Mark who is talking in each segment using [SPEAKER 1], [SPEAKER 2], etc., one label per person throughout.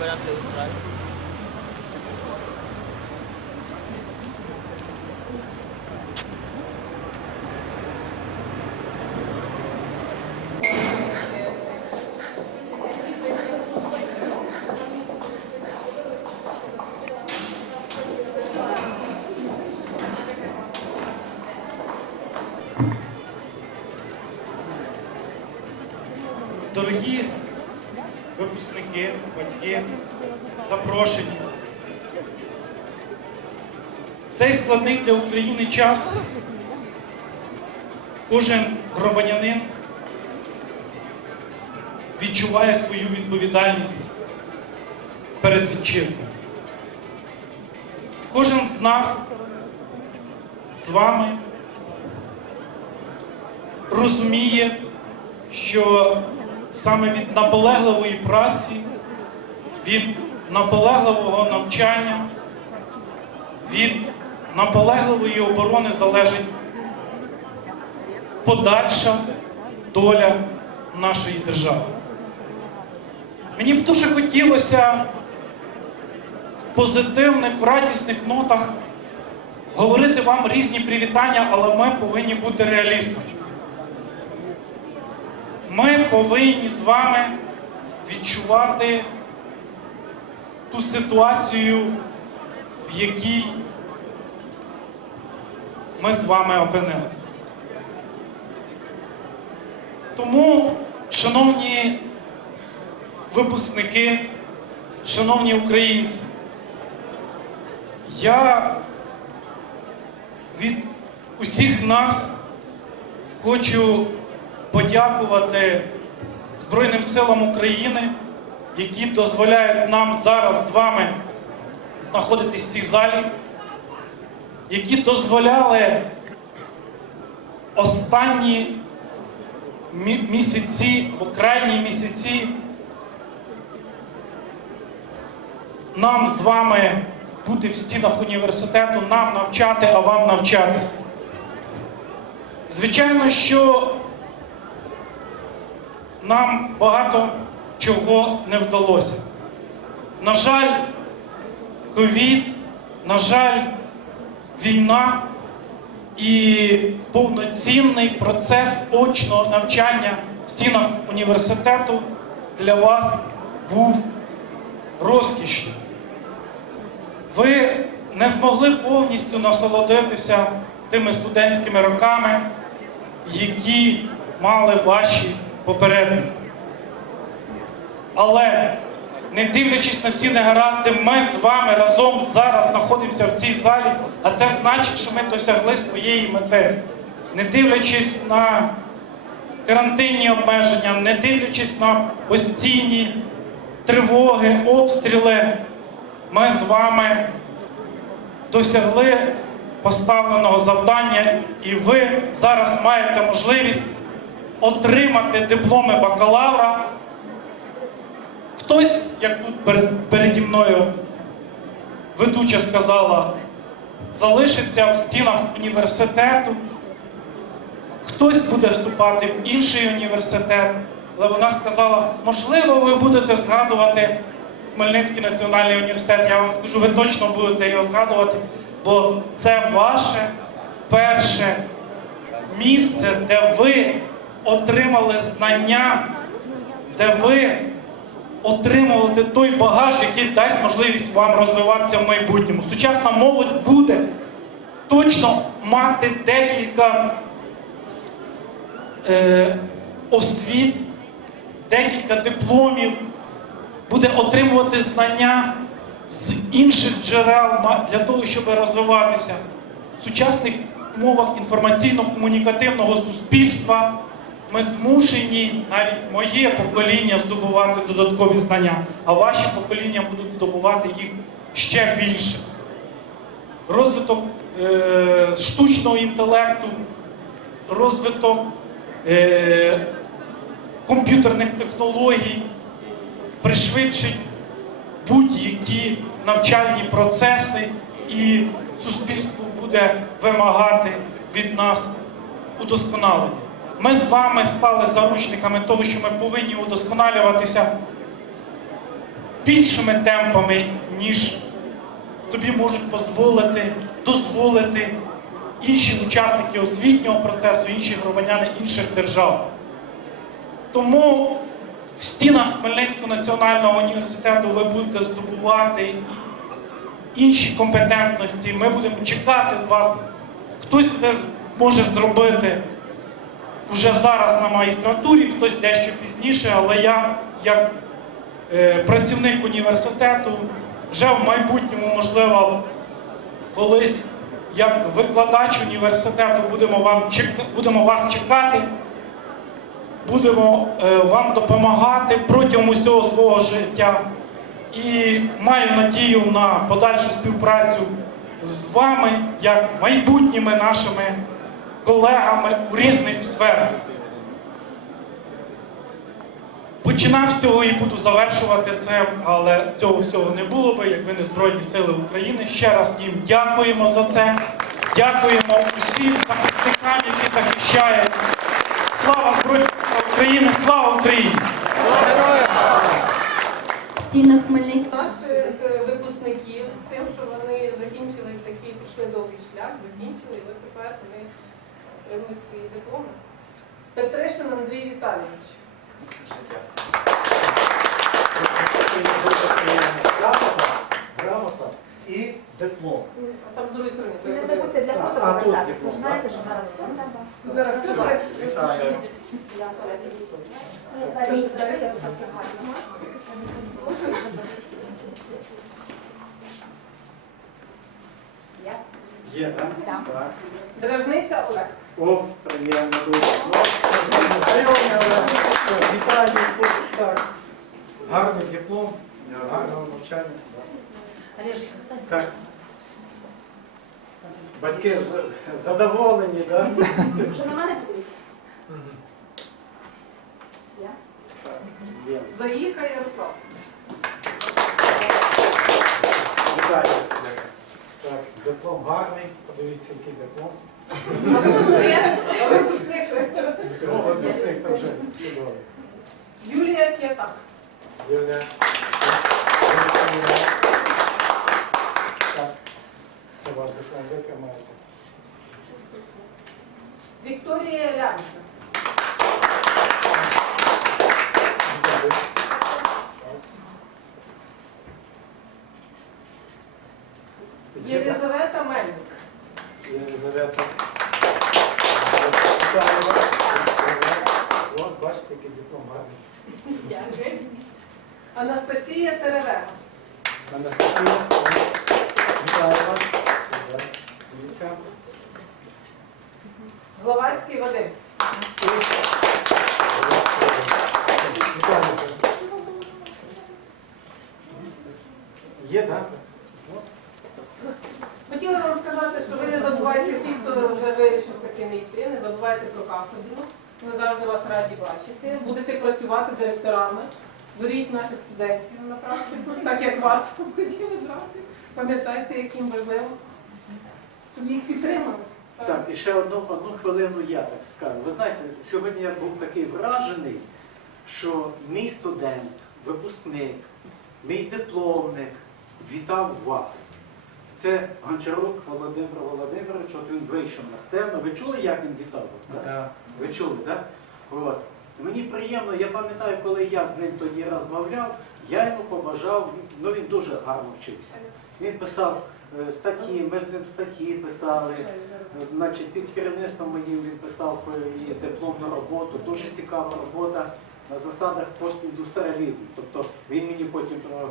[SPEAKER 1] варіанти устраивают.
[SPEAKER 2] Дорогі Випускники, батьки, запрошені. Цей складний для України час кожен громадянин відчуває свою відповідальність перед вітчизною. Кожен з нас з вами розуміє, що саме від наполегливої праці, від наполегливого навчання, від наполегливої оборони залежить подальша доля нашої держави. Мені б дуже хотілося в позитивних, в радісних нотах говорити вам різні привітання, але ми повинні бути реалістами. Ми повинні з вами відчувати ту ситуацію, в якій ми з вами опинилися. Тому, шановні випускники, шановні українці, я від усіх нас хочу подякувати Збройним силам України, які дозволяють нам зараз з вами знаходитись в цій залі, які дозволяли останні місяці, крайні місяці нам з вами бути в стінах університету, нам навчати, а вам навчатись. Звичайно, що нам багато чого не вдалося. На жаль, ковід, на жаль, війна і повноцінний процес очного навчання в стінах університету для вас був розкішним. Ви не змогли повністю насолодитися тими студентськими роками, які мали ваші попередники. Але не дивлячись на всі негаразди, ми з вами разом зараз знаходимося в цій залі, а це значить, що ми досягли своєї мети. Не дивлячись на карантинні обмеження, не дивлячись на постійні тривоги, обстріли, ми з вами досягли поставленого завдання, і ви зараз маєте можливість отримати дипломи бакалавра. Хтось, як тут перед, переді мною ведуча сказала, залишиться в стінах університету, хтось буде вступати в інший університет, але вона сказала, можливо, ви будете згадувати Хмельницький національний університет. Я вам скажу, ви точно будете його згадувати, бо це ваше перше місце, де ви отримали знання, де ви отримувати той багаж, який дасть можливість вам розвиватися в майбутньому. Сучасна молодь буде точно мати декілька е, освіт, декілька дипломів, буде отримувати знання з інших джерел для того, щоб розвиватися в сучасних умовах інформаційно-комунікативного суспільства. Ми змушені, навіть моє покоління, здобувати додаткові знання, а ваші покоління будуть здобувати їх ще більше. Розвиток е, штучного інтелекту, розвиток е, комп'ютерних технологій пришвидшить будь-які навчальні процеси, і суспільство буде вимагати від нас удосконалення. Ми з вами стали заручниками того, що ми повинні удосконалюватися. більшими темпами, ніж собі можуть дозволити, дозволити інші учасники освітнього процесу, інші громадяни інших держав. Тому в стінах Хмельницького національного університету ви будете здобувати інші компетентності. Ми будемо чекати з вас. Хтось це може зробити вже зараз на магістратурі, хтось дещо пізніше, але я, як е, працівник університету, вже в майбутньому, можливо, колись як викладач університету будемо, вам, будемо вас чекати, будемо е, вам допомагати протягом усього свого життя. І маю надію на подальшу співпрацю з вами, як майбутніми нашими колегами у різних сферах. Починав з цього і буду завершувати це, але цього всього не було би, якби не Збройні Сили України. Ще раз їм дякуємо за це. Дякуємо усім захисникам, які захищають. Слава Збройним Силам України! Слава Україні!
[SPEAKER 1] В стінах Хмельницького.
[SPEAKER 3] наших е, випускників з тим, що вони закінчили такий, пішли довгий шлях, закінчили, і от тепер вони отримують свої дипломи. Петришин Андрій Віталійович.
[SPEAKER 4] Грамота, грамота і диплом.
[SPEAKER 3] А там з другої сторони.
[SPEAKER 5] Не забудьте для фото
[SPEAKER 4] А, тут диплом,
[SPEAKER 5] знаєте, що зараз все треба.
[SPEAKER 3] Зараз все буде.
[SPEAKER 4] Вітаю.
[SPEAKER 5] Сергійовна. Далі зараз я так гарно. Я?
[SPEAKER 4] Є, так?
[SPEAKER 5] Так.
[SPEAKER 4] Так.
[SPEAKER 3] Дражниця Олег.
[SPEAKER 4] О, але все, Вітаю. Так. Гарний диплом, гарного навчання. Так. Батьки задоволені, так?
[SPEAKER 5] Що на мене?
[SPEAKER 4] Є.
[SPEAKER 3] Заїка Ярослав.
[SPEAKER 4] Вітаю. Так, диплом гарний. Подивіться, який диплом.
[SPEAKER 3] Випускник? Випускник
[SPEAKER 4] там вже.
[SPEAKER 3] Юлія К'ятак.
[SPEAKER 4] Юля. Так. Це ваш диплом, ви тримаєте.
[SPEAKER 3] Вікторія.
[SPEAKER 4] Дякую.
[SPEAKER 3] Єлизавета Мельник.
[SPEAKER 4] Єлизавета. Вітаю вас. От,
[SPEAKER 3] Дякую. Анастасія Теревега.
[SPEAKER 4] Анастасія. Вітаю вас.
[SPEAKER 3] Гловацький Вадим.
[SPEAKER 4] Є, так?
[SPEAKER 3] Хотіла вам сказати, що ви не забувайте ті, хто вже вирішив таки не йти, не забувайте про кафедру. Ми завжди вас раді бачити. Будете працювати директорами. Беріть наших студентів на практику, так як вас хотіли брати. Пам'ятайте, яким важливо, щоб їх підтримали.
[SPEAKER 6] Так, і ще одну, одну хвилину я так скажу. Ви знаєте, сьогодні я був такий вражений, що мій студент, випускник, мій дипломник вітав вас. Це Гончарук Володимир Володимирович, от він вийшов на сцену. Ви чули, як він вітав так? Ви чули, так? От. Мені приємно, я пам'ятаю, коли я з ним тоді розмовляв, я йому побажав, ну він дуже гарно вчився. Він писав е, статті, ми з ним статті писали. Значить, під керівництвом моїм він писав е, дипломну роботу, дуже цікава робота на засадах постіндустріалізму. Тобто він мені потім е,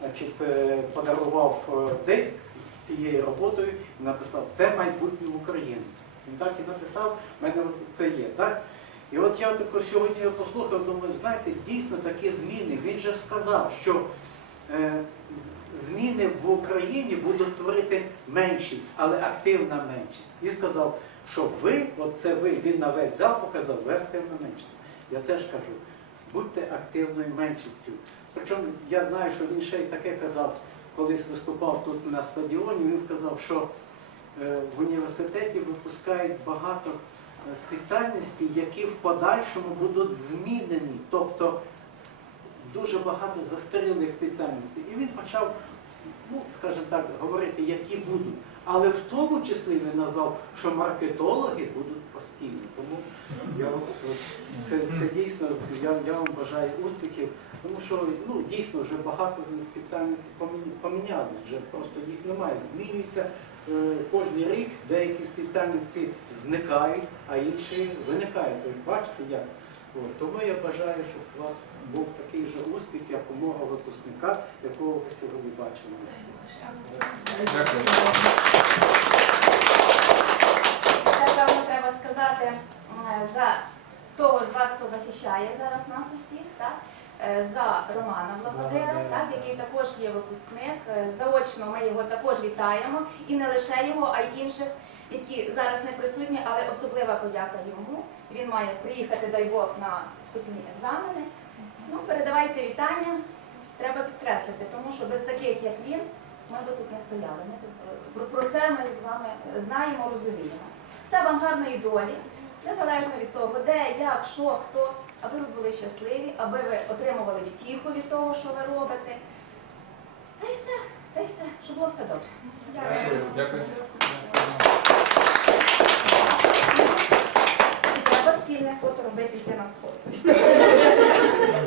[SPEAKER 6] значить, подарував диск цією роботою і написав Це майбутнє України. Він так і написав, в мене це є. Так? І от я тако сьогодні послухав, думаю, знаєте, дійсно такі зміни. Він же сказав, що е, зміни в Україні будуть творити меншість, але активна меншість. І сказав, що ви, от це ви, він на весь зал показав, ви активна меншість. Я теж кажу, будьте активною меншістю. Причому я знаю, що він ще й таке казав, колись виступав тут на стадіоні, він сказав, що е, в університеті випускають багато е, спеціальностей, які в подальшому будуть змінені. Тобто дуже багато застарілих спеціальностей. І він почав, ну, скажімо так, говорити, які будуть. Але в тому числі він назвав, що маркетологи будуть постійно. Тому я це, це дійсно, я, я вам бажаю успіхів, тому що ну, дійсно вже багато з спеціальностей поміняли, вже просто їх немає. Змінюється е, кожен рік, деякі спеціальності зникають, а інші виникають. Тобто бачите як? От, тому я бажаю, щоб у вас був такий же успіх, як у мого випускника, якого ви сьогодні бачили.
[SPEAKER 5] Дякую. певно, треба сказати е, за того з вас, хто захищає зараз нас усіх, так? Е, за Романа Благодира, так, який також є випускник. Е, Заочно ми його також вітаємо. І не лише його, а й інших, які зараз не присутні, але особлива подяка йому. Він має приїхати, дай Бог, на вступні екзамени. Ну, передавайте вітання. Треба підкреслити, тому що без таких, як він, ми би тут не стояли. Ми це, про це ми з вами знаємо, розуміємо. Все вам гарної долі, незалежно від того, де, як, що, хто, аби ви були щасливі, аби ви отримували втіху від того, що ви робите. Та й все, та й все, щоб було все добре.
[SPEAKER 7] Дякую. Дякую.
[SPEAKER 5] Треба спільне фото робити йти на сход.